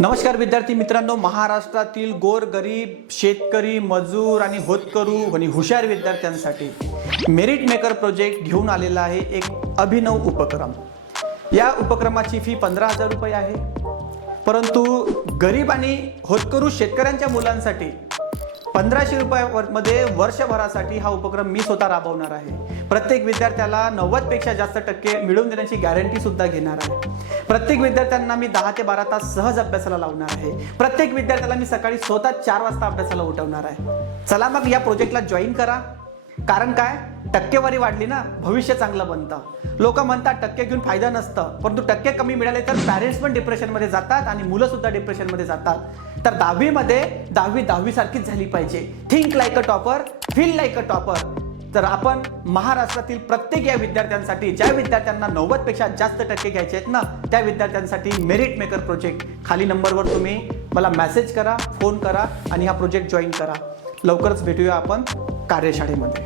नमस्कार विद्यार्थी मित्रांनो महाराष्ट्रातील गोर गरीब शेतकरी मजूर आणि होतकरू आणि हुशार विद्यार्थ्यांसाठी मेरिट मेकर प्रोजेक्ट घेऊन आलेला आहे एक अभिनव उपक्रम. या उपक्रमाची फी पंधरा हजार रुपये आहे. परंतु गरीब आणि होतकरू शेतकऱ्यांच्या मुलांसाठी पंधराशे रुपयामध्ये वर्षभरासाठी हा उपक्रम मी स्वतः राबवणार आहे. प्रत्येक विद्यार्थ्याला नव्वदपेक्षा जास्त टक्के मिळवून देण्याची गॅरंटीसुद्धा घेणार आहे. प्रत्येक विद्यार्थ्यांना मी दहा ते बारा तास सहज अभ्यासाला लावणार आहे. प्रत्येक विद्यार्थ्याला मी सकाळी स्वतः चार वाजता अभ्यासाला उठवणार आहे. चला मग या प्रोजेक्टला जॉईन करा. कारण काय? टक्केवारी वाढली ना भविष्य चांगलं बनतं. लोक म्हणतात टक्के घेऊन फायदा नसतं. परंतु टक्के कमी मिळाले तर पॅरेंट्स पण डिप्रेशनमध्ये जातात आणि मुलं सुद्धा डिप्रेशनमध्ये जातात. तर दहावीमध्ये दहावी दहावी सारखीच झाली पाहिजे. Think like a topper feel like a topper तर आपण महाराष्ट्रातील प्रत्येक या विद्यार्थ्यांसाठी ज्या विद्यार्थ्यांना नव्वदपेक्षा जास्त टक्के घ्यायचे आहेत ना त्या विद्यार्थ्यांसाठी मेरिट मेकर प्रोजेक्ट खाली नंबरवर तुम्ही मला मेसेज करा फोन करा आणि हा प्रोजेक्ट जॉईन करा. लवकरच भेटूया आपण कार्यशाळेमध्ये.